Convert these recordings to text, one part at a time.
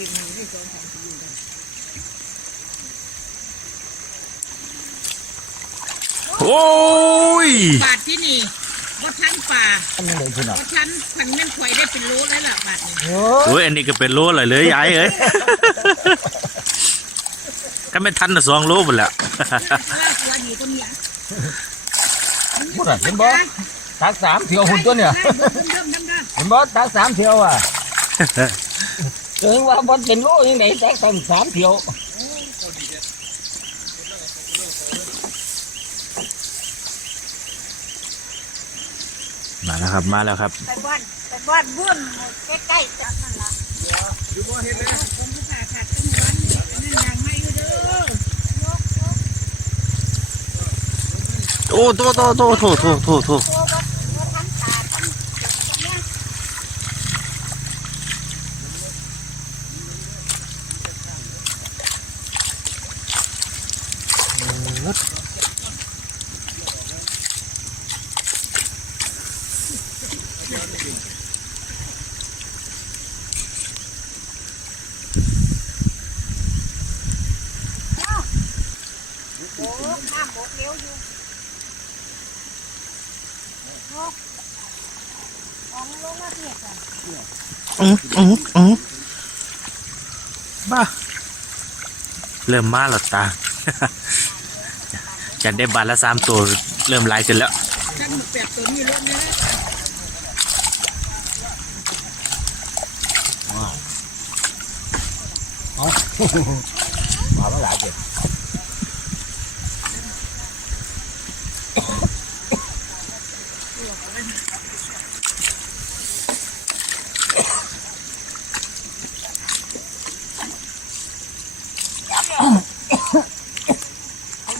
โอ้ยบาทที่นี่ว่าชั้นป่าว่าชั้นพันแม่นควายได้เป็นโลแล้วล่ะบาทนี้โอ้ยอันนี้ก็เป็นโลเลยยายเอ้ยก็ไม่ทันนะ2 โลหมดแล้วพูดอะไรเห็นบ่ตัก3 เที่ยวหุ่นตัวเนี่ยเห็นบ่ตัก3 เที่ยวอ่ะถึงว่าบนเป็นโลยังไงตัก3 เที่ยวมาแล้วครับมาแล้วครับไปบ้านบุ้นใกล้ๆจังนั่นล่ะอยู่บ่เฮ็ดเลยผมผู้ขาขาดต้นวันนั่นยังไม่อยู่เด้อโอ้โตโอ้น้ำบกเลี้ยวอยู่ของลงมาเทียบกันบ้าเริ่มมาแล้วตาจะได้บาทละ3 ตัวเริ่มลายกันแล้วฉันหมด8 ตัวนี้ลงเลยเอามาหลายเจ็ด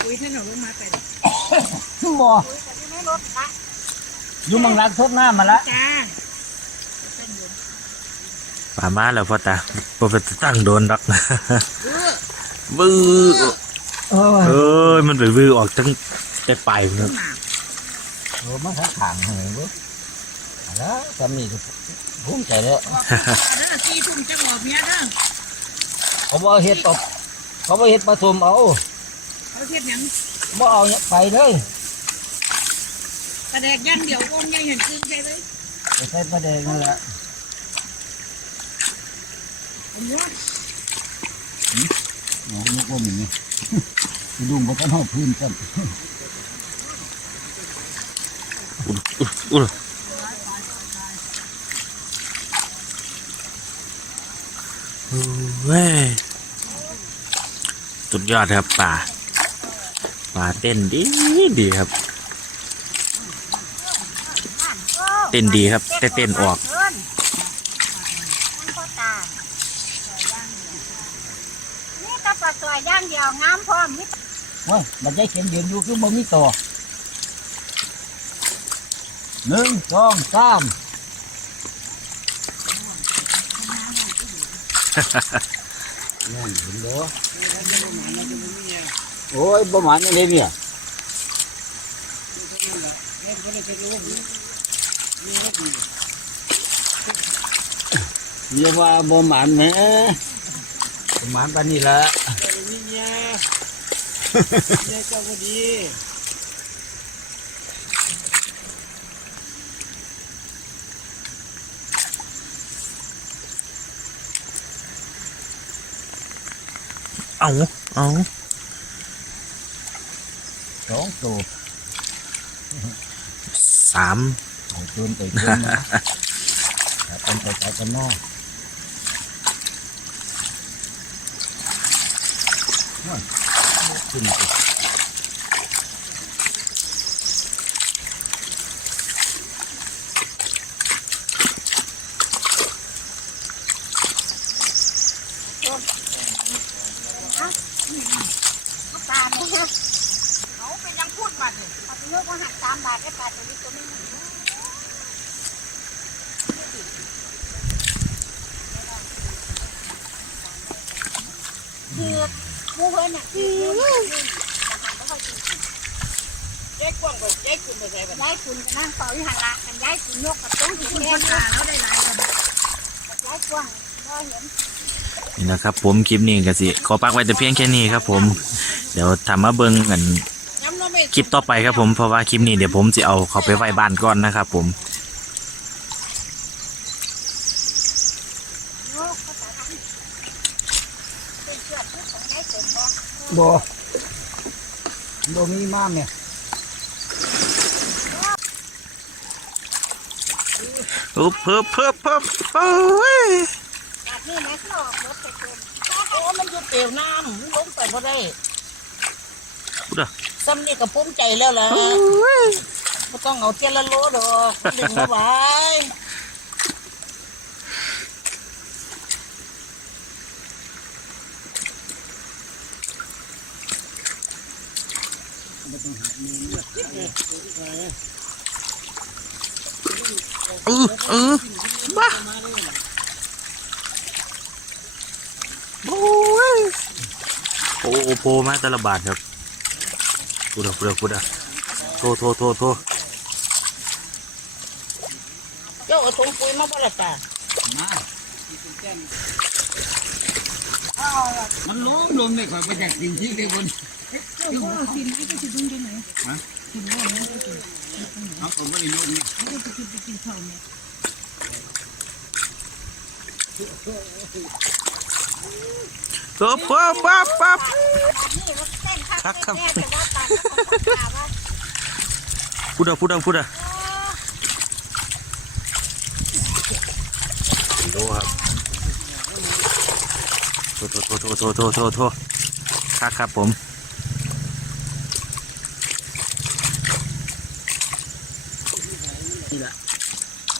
ปุ๋ยท่านเอาลงมาไปบ่อยู่มังลักทดน้ำมาละป่ามาแล้วพ่อตาพ่อไปตั้งโดนดักบื้อมันไปบื้อออกตั้งแต่ปลายเลยมันทักทางเลยเว้ยแล้วทำนี่ภูมิใจแล้ว4 ทุ่มจะบอกเมียเด้อเขาบอกเห็ดตบเขาบอกเห็ดผสมเอาเฮ็ดหยังบ่เอาไปเลยปลาแดกย่างเดี๋ยวอ้อมย่างเห็นซึ้งใจเลยใส่ปลาแดกนั่นแหละนึกว่ามันนี่ดุ่มบนต้นหอมพื้นกันเว้ยสุดยอดครับป่าเต้นดีครับเต้นดีครับแต่เต้นออกนี่ตะปลาตัวย่างเดียวงามพร้อมนี่โอ้ยมันใจเขียนยืนอยู่คือบ่มีตัว1 2 3นี่เห็นบ่โอ้ยประมาณนี้เนี่ยอย่าว่าบ่หมานแม่บ่หมานปานนี้ละเนี่ยเจ้าพอดีเอา2 ตัว3ของคืนไปคืนมาเป็นไปกันนอกขึ้นตาเนี่ยเขาไปยังพูดบัตรเขาไปเลือกว่าหัก3 บาทได้ปลาตัวนี้ตัวนึงคือมูเพิ่นน่ะแยกกว้างกว่าแยกคุณไปใช่ไหมย้ายคุณก็นั่งต่ออยู่หันละกันย้ายคุณยกกับต้นที่แยกแล้วได้หลายกันย้ายกว้างบ่ นี่นะครับผมคลิปนี้ก็สิขอปักไว้แต่เพียงแค่นี้ครับผมเดี๋ยวทำมาเบิ่งกันคลิปต่อไปครับผมเพราะว่าคลิปนี้เดี๋ยวผมจะเอาเขาไปไว้บ้านก่อนนะครับผม บ่มีมากเนี่ย เพิ่มเพิ่มเพิ่มเพิ่มโอ้ย โอ้มันอยู่เปลวน้ำมันลงไปบ่ได้ พูดอ่ะ ซ้ำนี่ก็ภูมิใจแล้วล่ะไม่ต้องเอาเทียนละโลดอกเล่นมาไว้ บ้าโอ้ยโอ้โหมาแต่ละบาทครับพูดอ่ะพูดอ่ะพูดอ่ะโทโท เจ้าเอาถุงปุ๋ยมาบ่ละจ้ะ มันล้มเลยข่อยไปจากกินที่ได้บนเอาผมไม่ได้ล้ม ปั๊บครับพูดอ่ะโลครับโทครับผม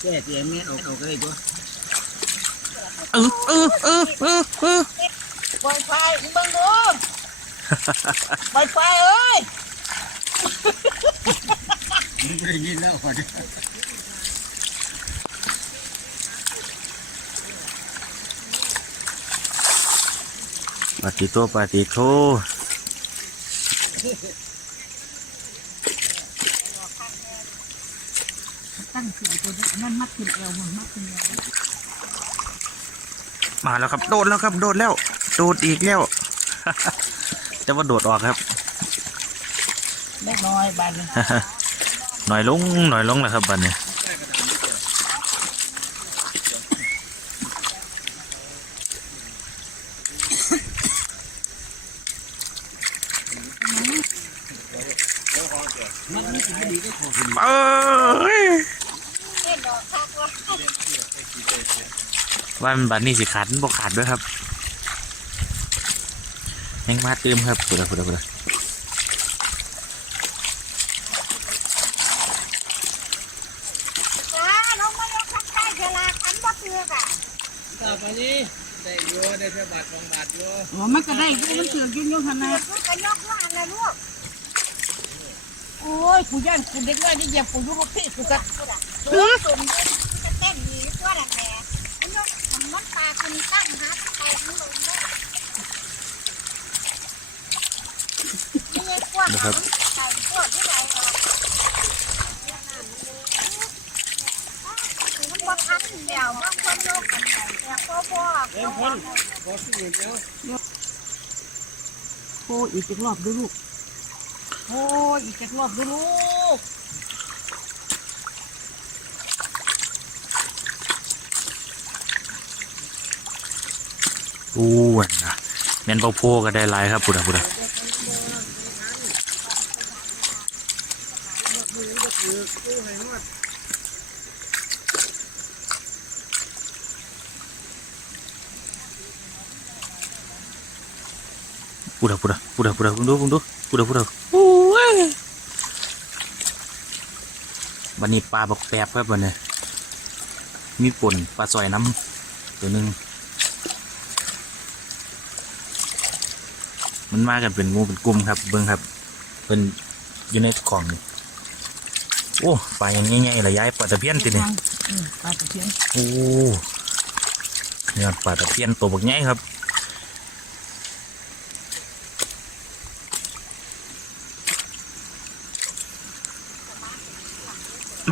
แก้เตียงแม่เอาก็ได้ตัว ไวไฟมึงเบิ่งดูไวไฟเอ้ย ไม่ได้ยินแล้วขอดี ปาติโตตั้งเสียงตัวนั้นมัดขึ้นเอวมันมัดขึ้นเอว มาแล้วครับโดดแล้วครับโดดอีกแล้ว แต่ว่าโดดออกครับ เล็กน้อยบาน หน่อยลงแล้วครับบัดนี้เอ้ยว่ามันบัดนี้สิขาดมันบ่ขาดด้วยครับยังมาเติมครับพูดอะ น้องมายกข้างใต้เวลาคันบ่เตือกอ่ะ ต่อไปนี้ได้โยได้แค่บาท2 บาทโย โอ้มันก็ได้อยู่มันเตือกยุ่งขนาดก็ยกว่าอันละลูกโอ้ยกูย่านกูเด็กน้อยนี่เหยียบกูอยู่บ่พี่กูก็ตัวตุ่มจะเต้นดีตัวนั่นแหละมันยกมันปลาคุณตั้งหาใครมันลงได้นี่กว้างใส่กว้างที่ไหนอ่ะมันบ่ทันแล้วบางคนโลกกันใส่แต่พ่อโอ้อีกจักรอบดูลูกโอ้อีกจักรอบดูลูก อู้วนนะแม่นเบาโพก็ได้หลายครับพูดอะพูดอะมึงดูพูดอะโอ้ยวันนี้ปลาบักแป๊บครับวันนี้มีป่นปลาซอยน้ำตัวหนึ่งมันมากันเป็นงูเป็นกลุ่มครับเบิ้งครับเป็นอยู่ในของนี่โอ้ปลาอย่างง่ายๆเลยย้ายปลาตะเพียนติเนี่ย ปลาตะเพียน โอ้เนี่ยปลาตะเพียนตัวบักใหญ่ครับ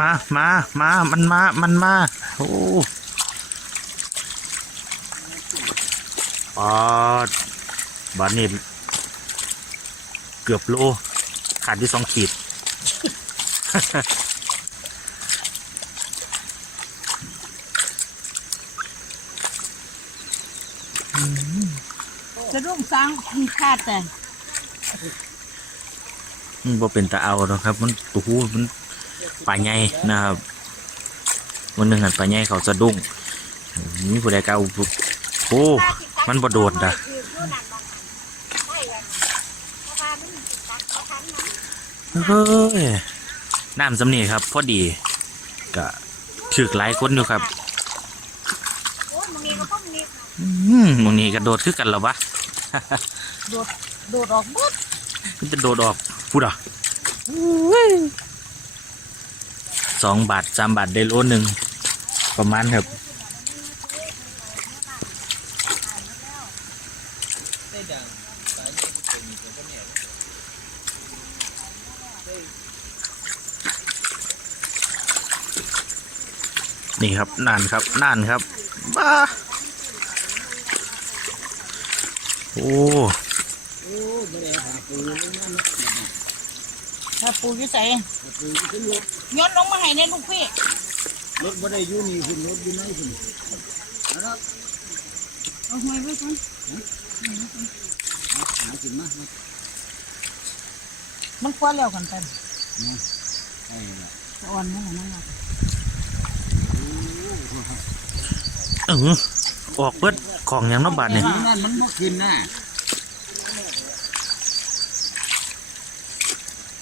มันมาโอ้ อ๋อบาทนี่เกือบโลขาดที่2 ขีด จะรุ่งสร้างคาดแต่ บ่เป็นตาเอาเนาะครับมันโอ้โหมันปลาใหญ่นะครับวันหนึ่งหันปลาใหญ่เขาสะดุ้งมีผู้ใดกล้าเอาโอ้มันบ่โดดอ่ะเฮ้ยน้ำสำนีครับพอดีก็ถึกหลายคนอยู่ครับมองนี้ก็โดดคือกันหรอวะ โดดออกหมด มันจะโดดออกพูดอ่ะ2 บาท 3 บาทได้โลนึงประมาณครับนี่ครับนานครับบ้าโอ้ ถ้าปูอยู่ใส่ย้อนลงมาให้ในลูกพี่ รถบ่ได้อยู่นี่คุณรถอยู่ไหนคุณ เอาหวยไว้ก่อน หากินมา มันคว้าแล้วกันไป ไอ้ล่ะ อ่อนนั่นน่ะ ออกเปิดของอย่างน้ำบาดเนี่ย นั่นมันบ่กินนะ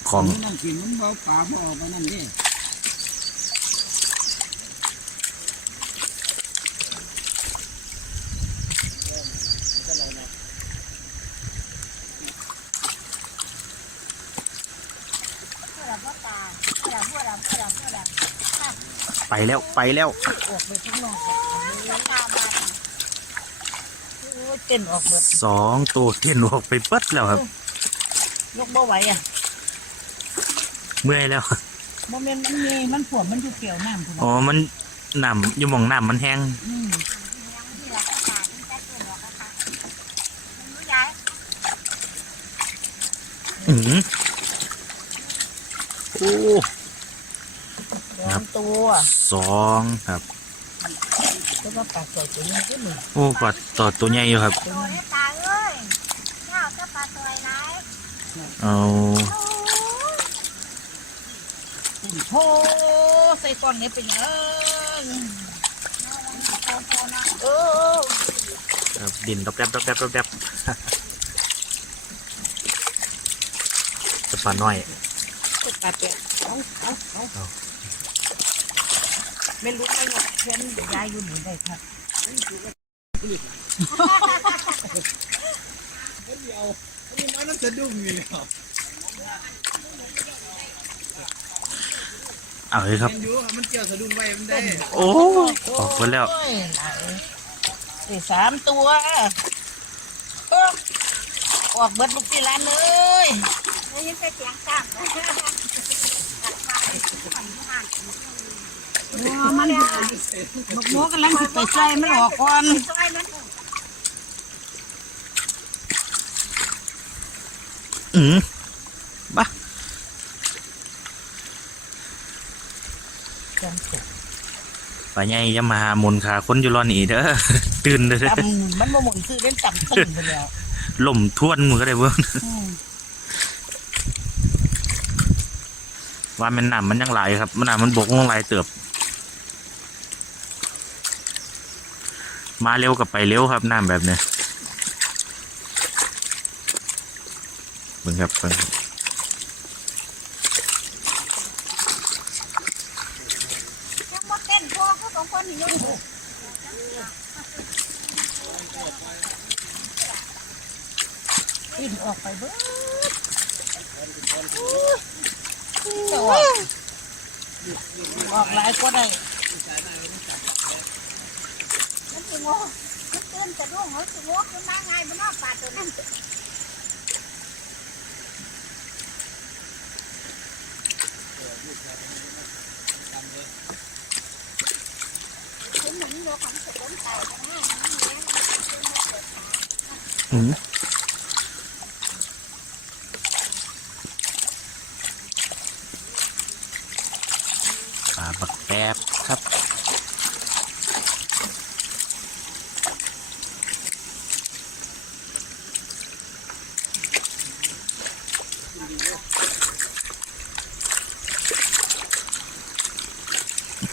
ของ นั่นกินมันเบาปลาบ่ออกไปนั่นเด้ ไปแล้ว ออกไปข้างนอกโอ้ยเต้นออกเบิด 2 ตัวเทียนออกไปเปิดแล้วครับ ยกบ่ไหวอ่ะ เมื่อยแล้ว โมเมนต์มันผวมันอยู่เกี่ยวน้ำคุณ อ๋อมันน้ำอยู่หมองน้ำมันแห้งโอ้ ตัว 2ครับ แล้วก็ปลาสวยตัวนี้ก็มี โอ้ปลาต่อตัวใหญ่อยู่ครับ ตัวนี้ตาเอ้ยเจ้าจะปลาสวยไหน เอา โอ้ใส่ก้อนนี้เป็นยังเออ ครับดินดอกแดบจะปลาน้อย ปลาเปียกเอาไม่รู้ไม่หมดเช่นยายอยู่ไหนได้ครับ มันจะดุ้งอยู่แล้ว เอาเลยครับ มันเกี่ยวสะดุ้งไว้มันได้ โอ้ออกไปแล้ว ได้3 ตัวออกเบิดลูกที่ร้านเลยได้ยินแต่เสียงกล้ามมันหมูกำลังสิไปใส่มันออกก่อน บ้าปลาใหญ่จะมาหมุนขาคนอยู่รอหนีเด้อ ตื่นเด้อ จำมันบ่หมุนซื้อเล่นจำตึงไปแล้ว ล่มท่วนมือก็ได้เบิ่งว่ามันน้ำมันยังไหลครับมันน้ำมันบกลงไหลเติบมาเร็วกับไปเร็วครับน้ำแบบเนี้ยเบิ่งครับเบิ่ง เต้นพวกก็สองคนนี่ลูกกินออกไปเบ้อออกหลายก็ได้มันสิโง่มันตื่นจะรุ่งเขาสิโง่ขึ้นมาไงมันนอกปลาตัวนั้นคุณหนุ่มโลของสุดล้นไก่กันนะ อืมปลาบักแป๊บครับ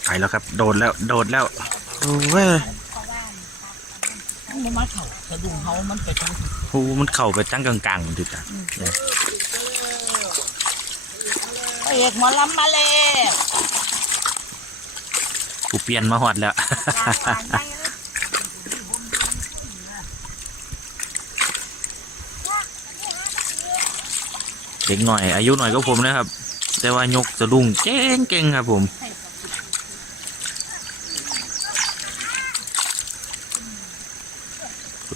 ไปแล้วครับโดดแล้วโดดแล้วโอ้ย มันมาเข่าสะดุ้งเขามันไปทาง โอ้มันเข้าไปตั้งกลางๆดิจ้ะ พระเอกหมอลำมาแล้ว กูเปลี่ยนมาหอดแล้ว เด็กหน่อยอายุหน่อยก็ผมนะครับ แต่ว่ายกสะดุ้งเก่งๆครับผมพูด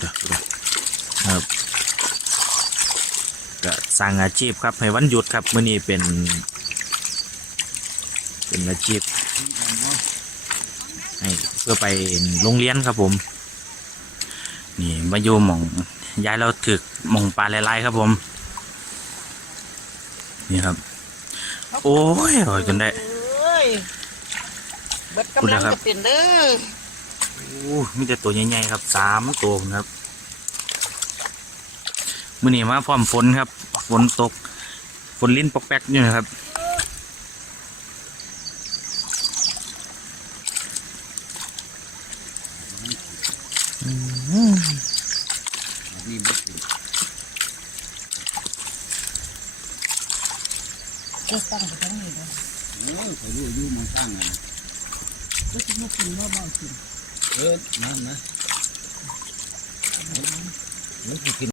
ครับก็สร้างอาชีพครับให้วันหยุดครับมื้อนี้เป็นอาชีพให้เพื่อไปโรงเรียนครับผมนี่มาอยู่หม่องย้ายเราถึกหม่องปลาหลายๆครับผมนี่ครับโอ้ยอร่อยจนได้ เอ้ยเบิดกำลังจะเป็นเด้อ โอ้มีแต่ตัวใหญ่ๆครับ3 ตัวครับมื้อนี้มาพร้อมฝนครับฝนตกฝนลิ้นปอกแป๊กอยู่นะครับ ก็ตั้งไปทั้งนี้เลย เขารู้อยู่มันสร้างไง ก็จะมากินว่าบ้างกิน นั่นนะกิน